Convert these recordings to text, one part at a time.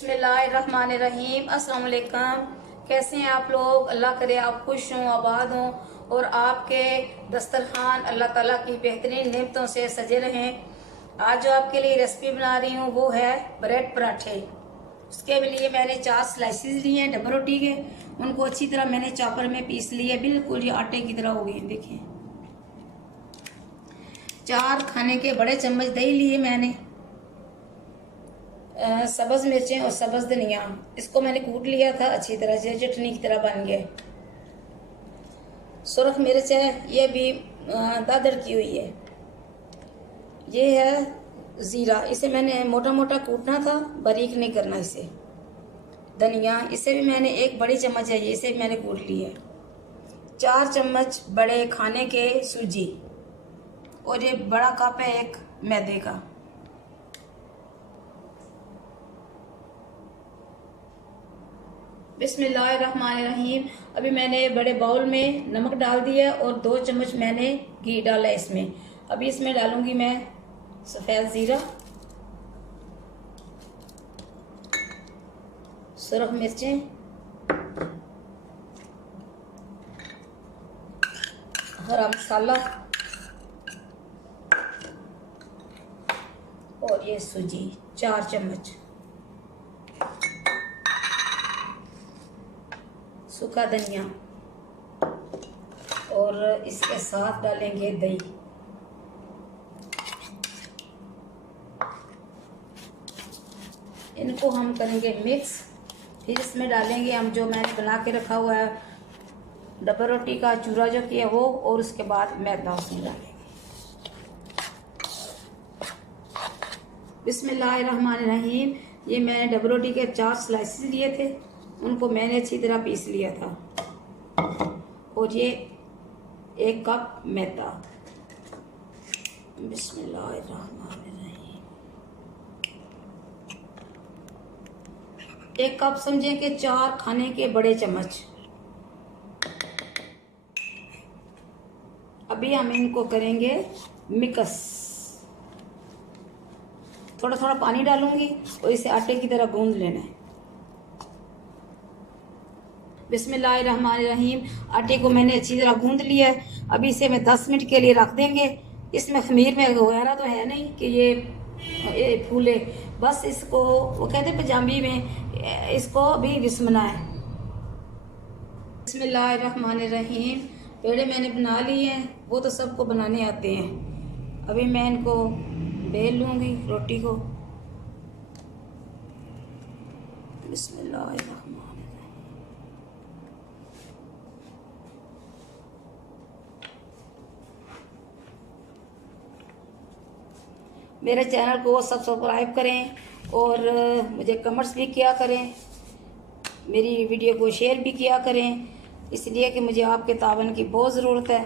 बिस्मिल्लाहिर्रहमानिर्रहीम। अस्सलाम वालेकुम। कैसे हैं आप लोग? अल्लाह करे आप खुश हों, आबाद हों और आपके दस्तरखान अल्लाह ताला की बेहतरीन नेमतों से सजे रहें। आज जो आपके लिए रेसिपी बना रही हूँ वो है ब्रेड पराठे। उसके लिए मैंने 4 स्लाइसेस लिए हैं डबल रोटी के। उनको अच्छी तरह मैंने चॉपर में पीस लिए, बिल्कुल ये आटे की तरह हो गए। देखिए 4 खाने के बड़े चम्मच दही लिए मैंने, सब्ज मिर्चें और सब्ज धनिया, इसको मैंने कूट लिया था अच्छी तरह से, चटनी की तरह बन गए। सुरख मिर्च है, ये भी दादर की हुई है। ये है ज़ीरा, इसे मैंने मोटा मोटा कूटना था, बारीक नहीं करना इसे। धनिया, इसे भी मैंने 1 बड़ी चम्मच है ये, इसे भी मैंने कूट ली है। 4 चम्मच बड़े खाने के सूजी और ये बड़ा कप है 1 मैदे का। बिस्मिल्लाहिर्रहमानिर्रहीम। अभी मैंने बड़े बाउल में नमक डाल दिया और 2 चम्मच मैंने घी डाला इसमें। अभी इसमें डालूंगी मैं सफ़ेद ज़ीरा, सुरख मिर्चें, हरा मसाला और ये सूजी 4 चम्मच, सूखा धनिया और इसके साथ डालेंगे दही। इनको हम करेंगे मिक्स। फिर इसमें डालेंगे हम जो मैंने बना के रखा हुआ है डबल रोटी का चूरा जो किया वो, और उसके बाद मैदा उसमें डालेंगे। बिस्मिल्लाहिर्रहमानिर्रहीम। ये मैंने डबल रोटी के 4 स्लाइसेस लिए थे, उनको मैंने अच्छी तरह पीस लिया था। और ये 1 कप मैदा। बिस्मिल्लाहिर्रहमानिर्रहीम। 1 कप समझें कि 4 खाने के बड़े चम्मच। अभी हम इनको करेंगे मिक्स। थोड़ा थोड़ा पानी डालूंगी और इसे आटे की तरह गूंद लेना है। बिस्मिल्लाहिर्रहमानिर्रहीम। आटे को मैंने अच्छी तरह गूंद लिया है। अभी इसे मैं 10 मिनट के लिए रख देंगे। इसमें खमीर में वगैरह तो है नहीं कि ये फूले, बस इसको वो कहते हैं पंजाबी में, इसको अभी विस्मना है। बिस्मिल्लाहिर्रहमानिर्रहीम। पेड़े मैंने बना लिए हैं, वो तो सबको बनाने आते हैं। अभी मैं इनको बेल लूँगी रोटी को। बिस्मिल्लाहिर्रहमानिर्रहीम। मेरे चैनल को सब्सक्राइब करें और मुझे कमेंट्स भी किया करें, मेरी वीडियो को शेयर भी किया करें, इसलिए कि मुझे आपके तावन की बहुत ज़रूरत है।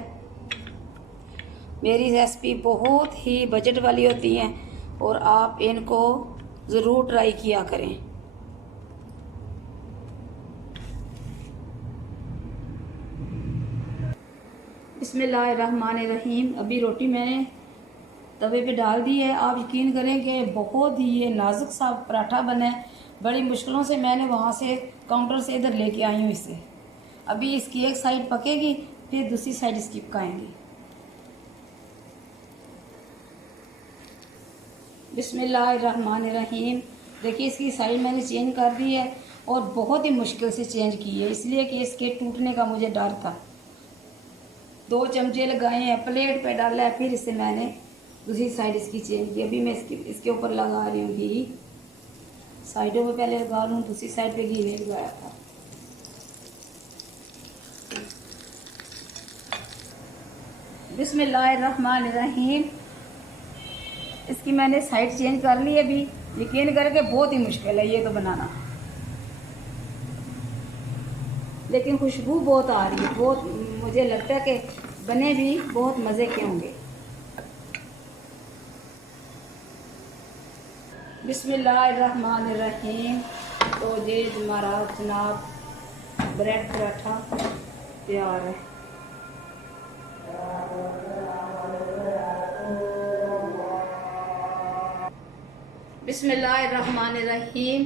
मेरी रेसिपी बहुत ही बजट वाली होती हैं और आप इनको ज़रूर ट्राई किया करें। बिस्मिल्लाहिर्रहमानिर्रहीम। अभी रोटी मैंने तवे पे डाल दी है। आप यकीन करें कि बहुत ही ये नाजुक सा पराठा बना है। बड़ी मुश्किलों से मैंने वहाँ से काउंटर से इधर लेके आई हूँ इसे। अभी इसकी एक साइड पकेगी, फिर दूसरी साइड इसकी पकाएंगे। बिस्मिल्लाहिर्रहमानिर्रहीम। देखिए इसकी साइड मैंने चेंज कर दी है और बहुत ही मुश्किल से चेंज की है, इसलिए कि इसके टूटने का मुझे डर था। 2 चमचे लगाए हैं, प्लेट पे डाला है, फिर इसे मैंने दूसरी साइड इसकी चेंज की। अभी मैं इसके ऊपर लगा रही हूँ घी। साइडों में पहले लगा लूँ, दूसरी साइड पे घी नहीं लगाया था। बिस्मिल्लाहिर्रहमानिर्रहीम। इसकी मैंने साइड चेंज कर ली है। अभी यकीन करके बहुत ही मुश्किल है ये तो बनाना, लेकिन खुशबू बहुत आ रही है। बहुत मुझे लगता है कि बने भी बहुत मज़े के होंगे। बिस्मिल्लाहिर्रहमानिर्रहीम। तो ये हमारा जनाब ब्रेड पराठा तैयार है। बिस्मिल्लाहिर्रहमानिर्रहीम।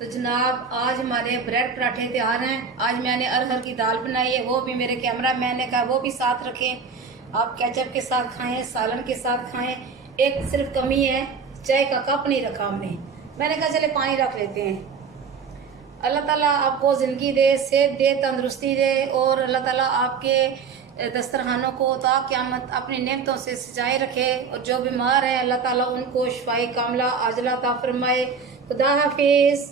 तो जनाब आज हमारे ब्रेड पराठे तैयार हैं। आज मैंने अरहर की दाल बनाई है, वो भी मेरे कैमरा मैन ने कहा वो भी साथ रखें। आप केचप के साथ खाएं, सालन के साथ खाएं। एक सिर्फ कमी है, चाय का कप नहीं रखा हमने। मैंने कहा चले पानी रख लेते हैं। अल्लाह ताला आपको ज़िंदगी दे, सेहत दे, तंदुरुस्ती दे और अल्लाह ताला आपके दस्तरखानों को ता क़यामत अपनी नेमतों से सजाए रखे। और जो बीमार हैं अल्लाह ताला उनको शिफाए कामला आजला अता फरमाए। खुदा हाफिज़।